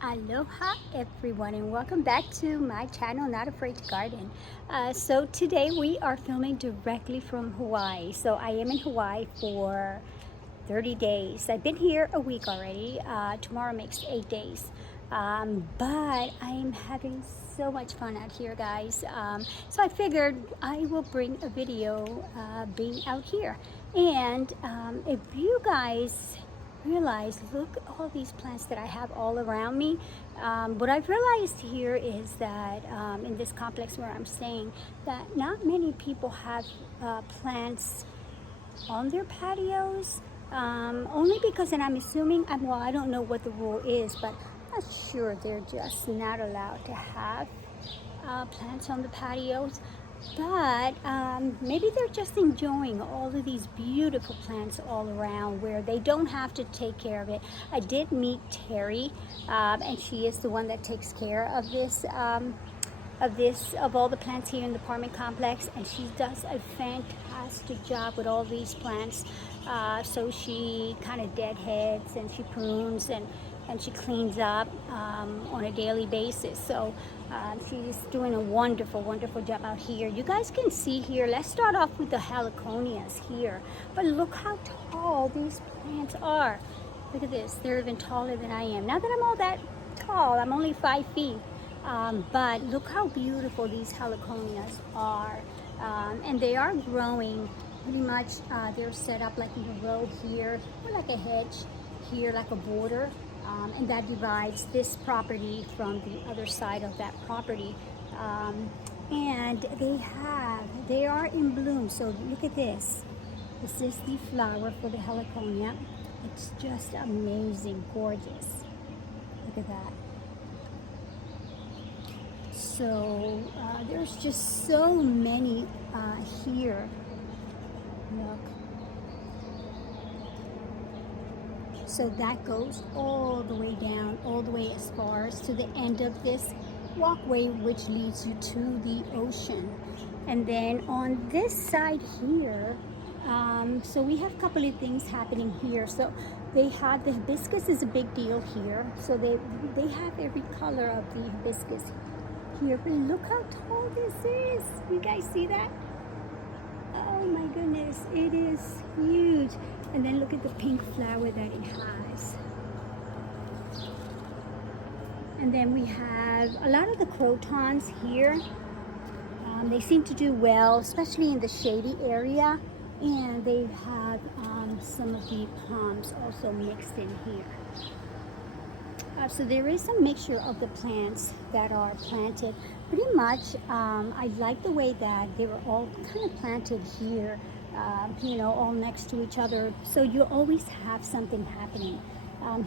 Aloha everyone, and welcome back to my channel, Not Afraid to Garden. So today we are filming directly from Hawaii. So I am in Hawaii for 30 days. I've been here a week already. Tomorrow makes 8 days. But I am having so much fun out here, guys. So I figured I will bring a video being out here. And if you guys realize, look at all these plants that I have all around me. What I've realized here is that in this complex where I'm staying, that not many people have plants on their patios, only because, and I'm assuming, well, I don't know what the rule is, but I'm not sure they're just not allowed to have plants on the patios. But maybe they're just enjoying all of these beautiful plants all around where they don't have to take care of it. I did meet Terry, and she is the one that takes care of of all the plants here in the apartment complex, and she does a fantastic job with all these plants. So she kind of deadheads and she prunes and she cleans up on a daily basis. So she's doing a wonderful job out here. You guys can see here, let's start off with the heliconias here. But look how tall these plants are. Look at this, they're even taller than I am. Not that I'm all that tall, I'm only 5 feet. But look how beautiful these heliconias are. And they are growing pretty much, they're set up like in a row here, or like a hedge here, like a border. And that divides this property from the other side of that property. And they are in bloom. So look at this. This is the flower for the heliconia. It's just amazing, gorgeous. Look at that. So there's just so many here. Look. So that goes all the way down, all the way as far as to the end of this walkway, which leads you to the ocean. And then on this side here, so we have a couple of things happening here. So they have, the hibiscus is a big deal here. So they have every color of the hibiscus here. But look how tall this is. You guys see that? Oh my goodness, it is huge. And then look at the pink flower that it has. And then we have a lot of the crotons here. They seem to do well, especially in the shady area. And they have some of the palms also mixed in here. So there is a mixture of the plants that are planted. Pretty much, I like the way that they were all kind of planted here, all next to each other. So you always have something happening.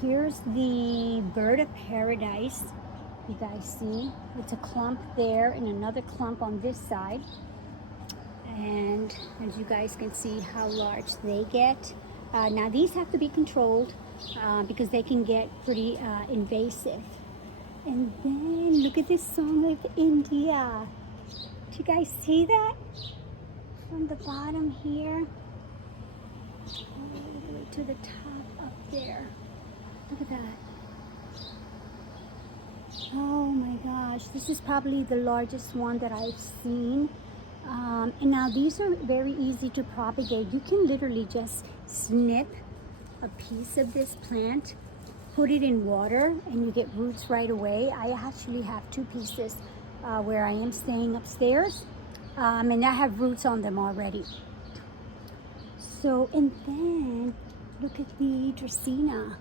Here's the bird of paradise. You guys see? It's a clump there and another clump on this side. And as you guys can see how large they get. Now these have to be controlled because they can get pretty invasive. And then look at this Song of India. Do you guys see that? From the bottom here, all the way to the top up there. Look at that. Oh my gosh, this is probably the largest one that I've seen. And now these are very easy to propagate. You can literally just snip a piece of this plant, put it in water, and you get roots right away. I actually have 2 pieces where I am staying upstairs, and I have roots on them already. So, and then look at the Dracaena.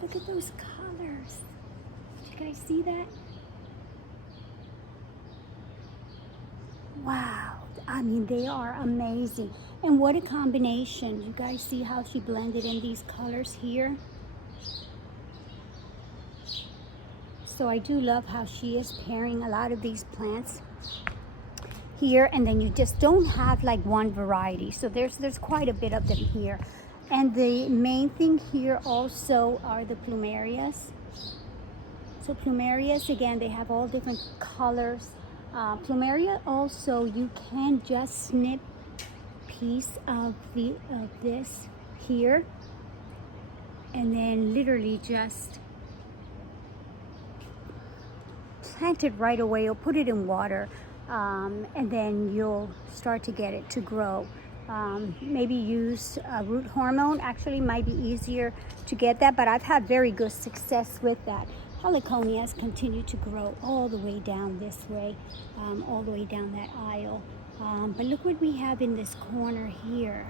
Look at those colors. Did you guys see that? Wow, I mean, they are amazing. And what a combination. You guys see how she blended in these colors here? So I do love how she is pairing a lot of these plants here, and then you just don't have like one variety. So there's quite a bit of them here. And the main thing here also are the plumerias. So plumerias, again, they have all different colors. Plumeria also, you can just snip piece of this here and then literally just plant it right away or put it in water, and then you'll start to get it to grow. Maybe use root hormone. Actually might be easier to get that, but I've had very good success with that. Heliconias continue to grow all the way down this way, all the way down that aisle. But look what we have in this corner here.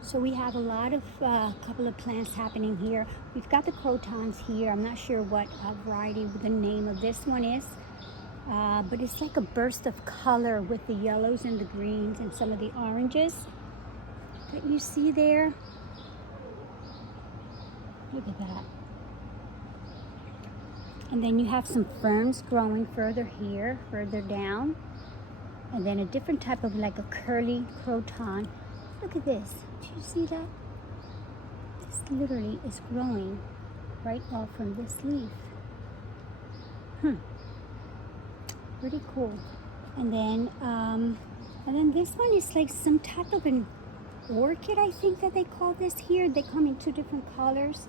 So we have a lot of couple of plants happening here. We've got the crotons here. I'm not sure what variety the name of this one is. But it's like a burst of color with the yellows and the greens and some of the oranges that you see there. Look at that. And then you have some ferns growing further here, further down. And then a different type of like a curly croton. Look at this. Do you see that? This literally is growing right off from this leaf. Pretty cool. And then this one is like some type of an orchid, I think that they call this here. They come in two different colors.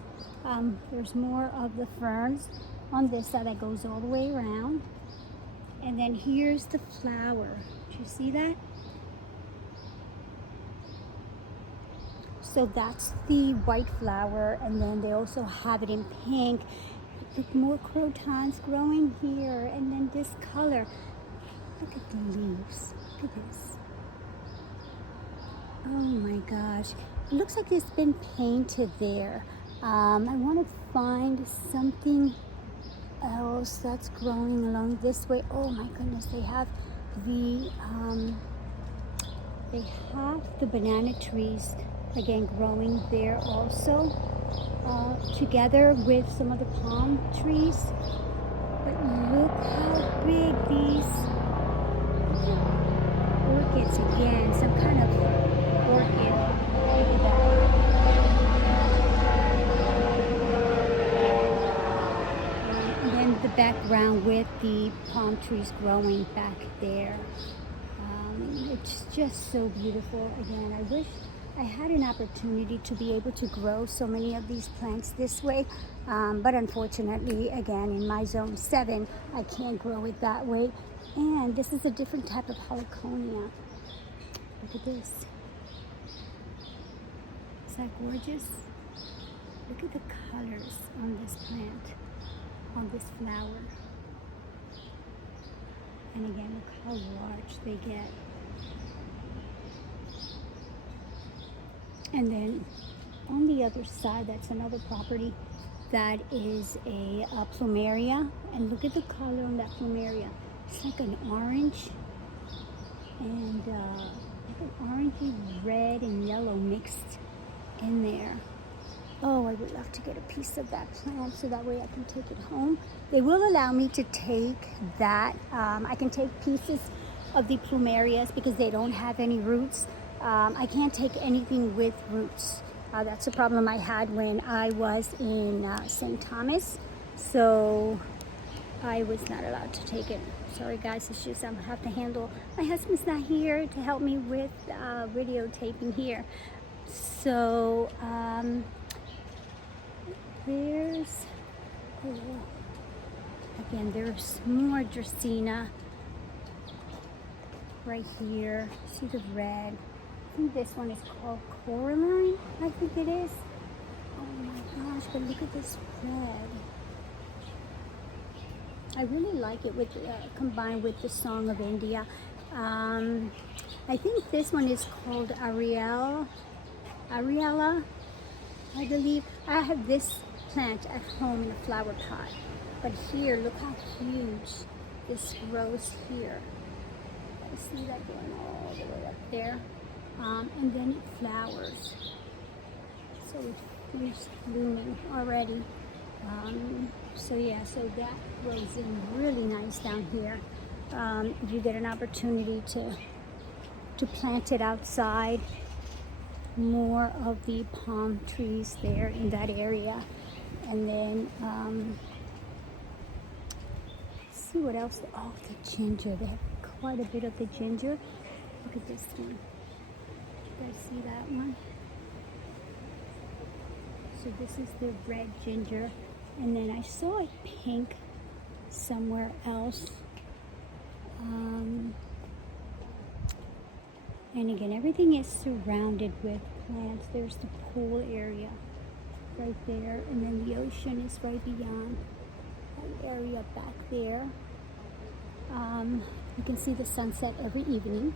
There's more of the ferns on this side that goes all the way around. And then here's the flower. Do you see that? So that's the white flower, and then they also have it in pink. Look, more crotons growing here, and then this color. Look at the leaves. Look at this. Oh my gosh. It looks like it's been painted there. I want to find something else that's growing along this way. Oh my goodness, they have the banana trees again growing there also, together with some of the palm trees. But look how big these orchids, again, some kind of orchid. Look at that. And then the background with the palm trees growing back there. It's just so beautiful. Again, I wish I had an opportunity to be able to grow so many of these plants this way, but unfortunately, again, in my zone 7, I can't grow it that way. And this is a different type of heliconia. Look at this. Is that gorgeous? Look at the colors on this plant, on this flower. And again, look how large they get. And then on the other side, that's another property that is a plumeria. And look at the color on that plumeria. It's like an orange and like an orangey red and yellow mixed in there. Oh, I would love to get a piece of that plant so that way I can take it home. They will allow me to take that. I can take pieces of the plumerias because they don't have any roots. I can't take anything with roots. That's a problem I had when I was in St. Thomas. So I was not allowed to take it. Sorry guys, it's just I have to handle. My husband's not here to help me with videotaping here. So there's, again, there's more Dracaena right here. See the red. I think this one is called Coraline, I think it is. Oh my gosh, but look at this red. I really like it with combined with the Song of India. I think this one is called Ariella, I believe. I have this plant at home in a flower pot. But here, look how huge this grows here. I see that going all the way up there. And then it flowers. So it's finished blooming already. So yeah, so that grows in really nice down here. If you get an opportunity to plant it outside, more of the palm trees there in that area. And then let's see what else. Oh, the ginger. They have quite a bit of the ginger. Look at this one. You guys see that one? So this is the red ginger, and then I saw a pink somewhere else. And again, everything is surrounded with plants. There's the pool area right there, and then the ocean is right beyond that area back there. You can see the sunset every evening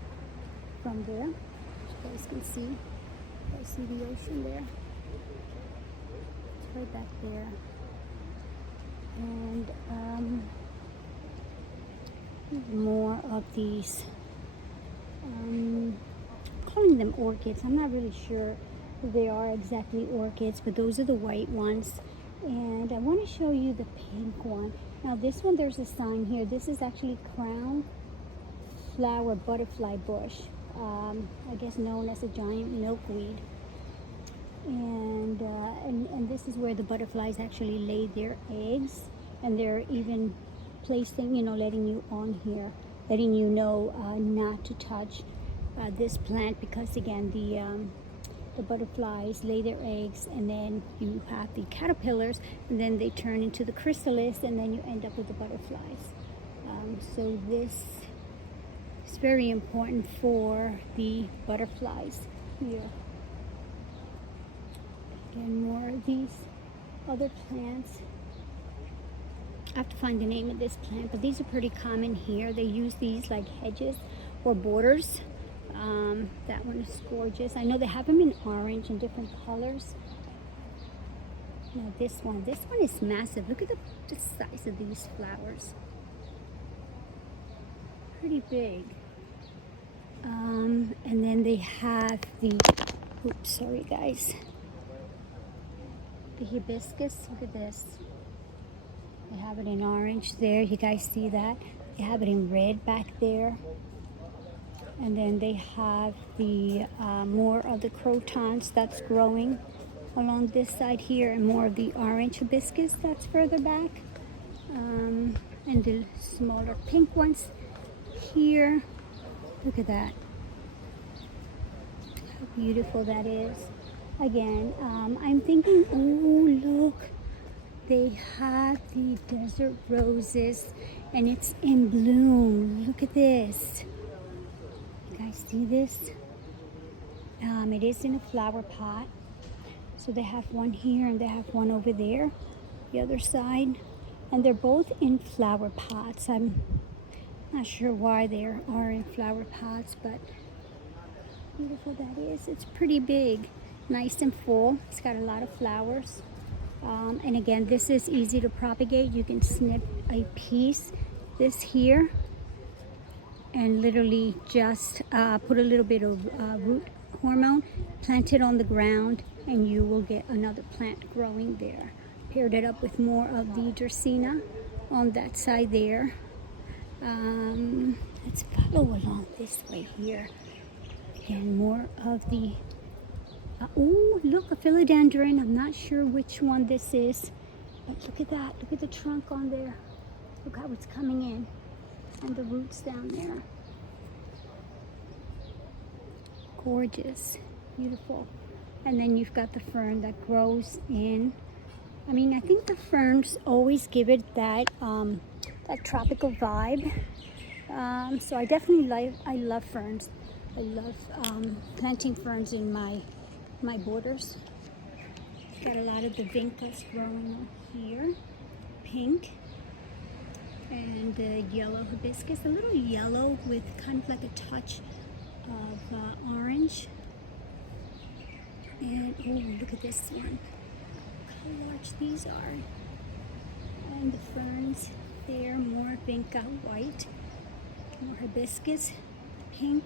from there. You guys can see. You guys see the ocean there? It's right back there. And more of these, I'm calling them orchids. I'm not really sure if they are exactly orchids, but those are the white ones. And I want to show you the pink one. Now this one, there's a sign here. This is actually crown flower butterfly bush, I guess known as a giant milkweed. And this is where the butterflies actually lay their eggs, and they're even placing, letting you on here, letting you know not to touch this plant, because again, the butterflies lay their eggs, and then you have the caterpillars, and then they turn into the chrysalis, and then you end up with the butterflies. So this is very important for the butterflies here. Again, more of these other plants. I have to find the name of this plant, but these are pretty common here. They use these like hedges or borders. That one is gorgeous. I know they have them in orange and different colors. Now this one is massive. Look at the size of these flowers. Pretty big. And then they have the, oops, sorry guys. The hibiscus, look at this. They have it in orange there. You guys see that? They have it in red back there. And then they have the more of the crotons that's growing along this side here, and more of the orange hibiscus that's further back. And the smaller pink ones here. Look at that. How beautiful that is. Again, I'm thinking, oh look, they have the desert roses, and it's in bloom. Look at this. You guys see this? It is in a flower pot. So they have one here and they have one over there, the other side. And they're both in flower pots. I'm not sure why they are in flower pots, but beautiful that is. It's pretty big, nice and full. It's got a lot of flowers. And again, this is easy to propagate. You can snip a piece, this here, and literally just put a little bit of root hormone, plant it on the ground, and you will get another plant growing there. Paired it up with more of the Dracaena on that side there. Let's follow along this way here. Again, more of the oh, look, a philodendron. I'm not sure which one this is, but look at that. Look at the trunk on there. Look how it's coming in, and the roots down there. Gorgeous, beautiful. And then you've got the fern that grows in. I mean, I think the ferns always give it that that tropical vibe. So I definitely I love ferns. I love planting ferns in my borders. Got a lot of the vincas growing here, pink, and yellow hibiscus, a little yellow with kind of like a touch of orange. And oh, look at this one. Look how large these are. And the ferns there, more vinca white, more hibiscus pink.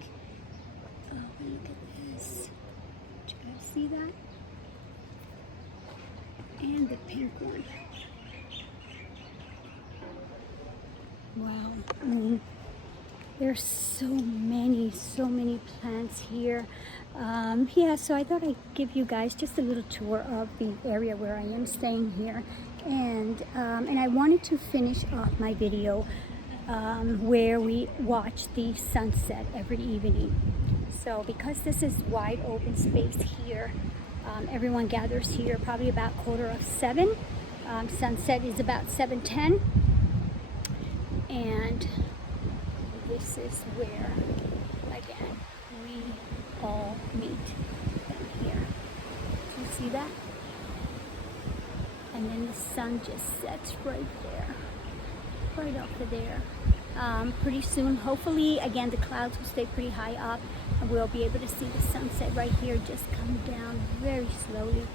Oh, look at this. Did you guys see that? And the pink one. Wow. I mean, there's so many plants here. Yeah, so I thought I'd give you guys just a little tour of the area where I am staying here. And I wanted to finish off my video where we watch the sunset every evening. So because this is wide open space here, Everyone gathers here probably about 6:45. Sunset is about 7:10. And this is where, again, we all meet down here. Do you see that? And then the sun just sets right there, right over there. Pretty soon, hopefully, again, the clouds will stay pretty high up, and we'll be able to see the sunset right here just come down very slowly.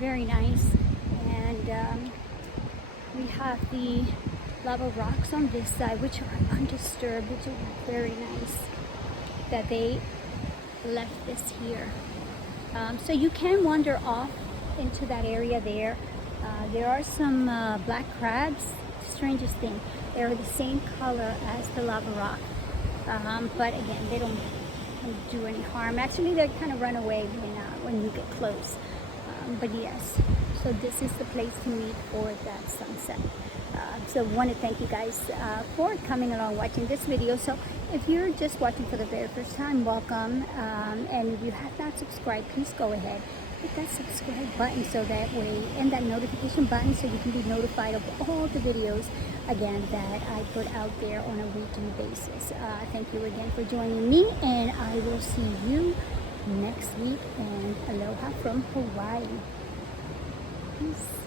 Very nice. And we have the lava rocks on this side, which are undisturbed, which are very nice that they left this here. So you can wander off into that area there. There are some black crabs. Strangest thing, they're the same color as the lava rock, but again, they don't do any harm. Actually, they kind of run away when you get close. But yes, so this is the place to meet for that sunset. So I want to thank you guys for coming along watching this video. So if you're just watching for the very first time, welcome. And if you have not subscribed, please go ahead, hit that subscribe button so that way, and that notification button so you can be notified of all the videos again that I put out there on a weekly basis. Thank you again for joining me, and I will see you next week. And aloha from Hawaii. Peace.